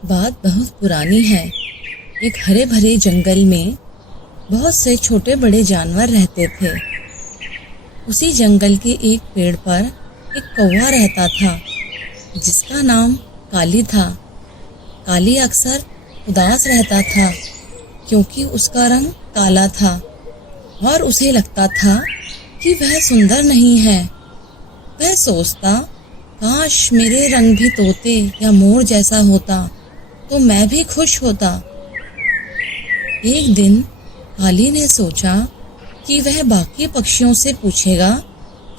बात बहुत पुरानी है। एक हरे भरे जंगल में बहुत से छोटे बड़े जानवर रहते थे। उसी जंगल के एक पेड़ पर एक कौवा रहता था जिसका नाम काली था। काली अक्सर उदास रहता था क्योंकि उसका रंग काला था और उसे लगता था कि वह सुंदर नहीं है। वह सोचता, काश मेरे रंग भी तोते या मोर जैसा होता तो मैं भी खुश होता। एक दिन काली ने सोचा कि वह बाकी पक्षियों से पूछेगा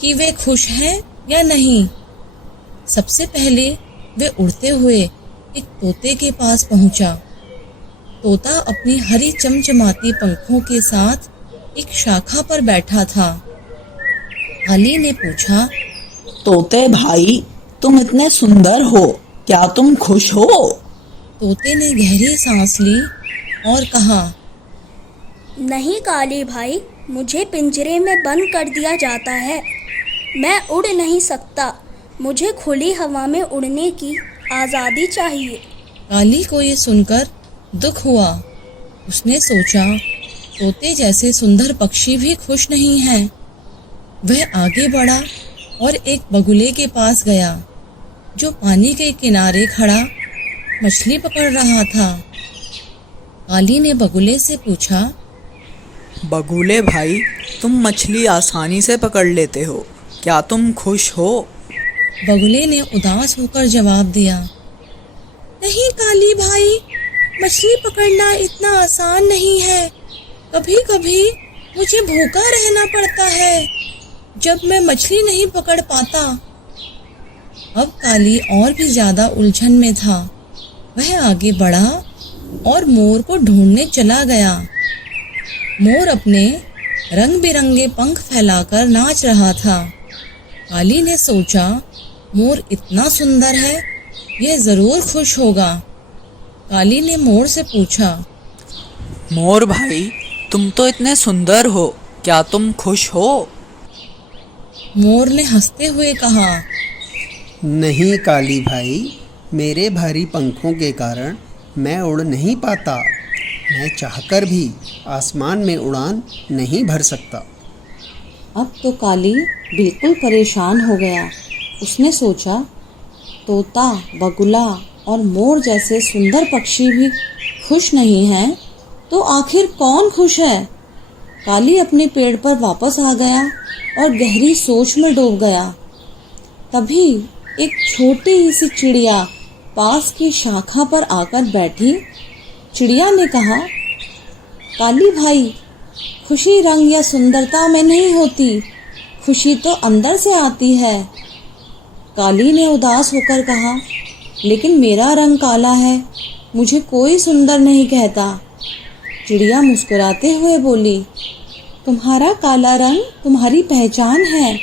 कि वे खुश हैं या नहीं। सबसे पहले वे उड़ते हुए एक तोते के पास पहुंचा। तोता अपनी हरी चमचमाती पंखों के साथ एक शाखा पर बैठा था। काली ने पूछा, तोते भाई, तुम इतने सुंदर हो, क्या तुम खुश हो? तोते ने गहरी सांस ली और कहा, नहीं काली भाई, मुझे पिंजरे में बंद कर दिया जाता है। मैं उड़ नहीं सकता। मुझे खुली हवा में उड़ने की आज़ादी चाहिए। काली को ये सुनकर दुख हुआ। उसने सोचा, तोते जैसे सुंदर पक्षी भी खुश नहीं हैं। वह आगे बढ़ा और एक बगुले के पास गया जो पानी के किनारे खड़ा मछली पकड़ रहा था। काली ने बगुले से पूछा, बगुले भाई, तुम मछली आसानी से पकड़ लेते हो, क्या तुम खुश हो? बगुले ने उदास होकर जवाब दिया, नहीं काली भाई, मछली पकड़ना इतना आसान नहीं है। कभी कभी मुझे भूखा रहना पड़ता है जब मैं मछली नहीं पकड़ पाता। अब काली और भी ज्यादा उलझन में था। वह आगे बढ़ा और मोर को ढूंढने चला गया। मोर अपने रंग बिरंगे पंख फैलाकर नाच रहा था। काली ने सोचा, मोर इतना सुंदर है, यह जरूर खुश होगा। काली ने मोर से पूछा, मोर भाई, तुम तो इतने सुंदर हो, क्या तुम खुश हो? मोर ने हंसते हुए कहा, नहीं काली भाई, मेरे भारी पंखों के कारण मैं उड़ नहीं पाता। मैं चाहकर भी आसमान में उड़ान नहीं भर सकता। अब तो काली बिल्कुल परेशान हो गया। उसने सोचा, तोता, बगुला और मोर जैसे सुंदर पक्षी भी खुश नहीं हैं, तो आखिर कौन खुश है? काली अपने पेड़ पर वापस आ गया और गहरी सोच में डूब गया। तभी एक छोटी सी चिड़िया पास की शाखा पर आकर बैठी। चिड़िया ने कहा, काली भाई, खुशी रंग या सुंदरता में नहीं होती, खुशी तो अंदर से आती है। काली ने उदास होकर कहा, लेकिन मेरा रंग काला है, मुझे कोई सुंदर नहीं कहता। चिड़िया मुस्कुराते हुए बोली, तुम्हारा काला रंग तुम्हारी पहचान है।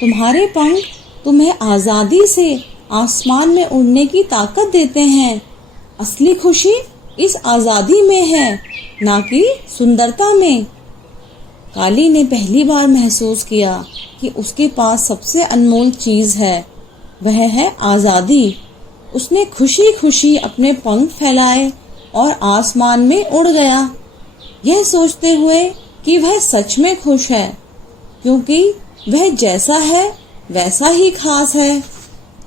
तुम्हारे पंख तुम्हें आज़ादी से आसमान में उड़ने की ताकत देते हैं। असली खुशी इस आज़ादी में है, ना कि सुंदरता में। काली ने पहली बार महसूस किया कि उसके पास सबसे अनमोल चीज़ है, वह है आज़ादी। उसने खुशी खुशी अपने पंख फैलाए और आसमान में उड़ गया, यह सोचते हुए कि वह सच में खुश है, क्योंकि वह जैसा है वैसा ही खास है।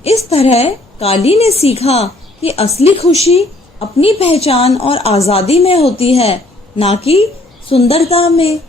इस तरह काली ने सीखा कि असली खुशी अपनी पहचान और आज़ादी में होती है, ना कि सुंदरता में।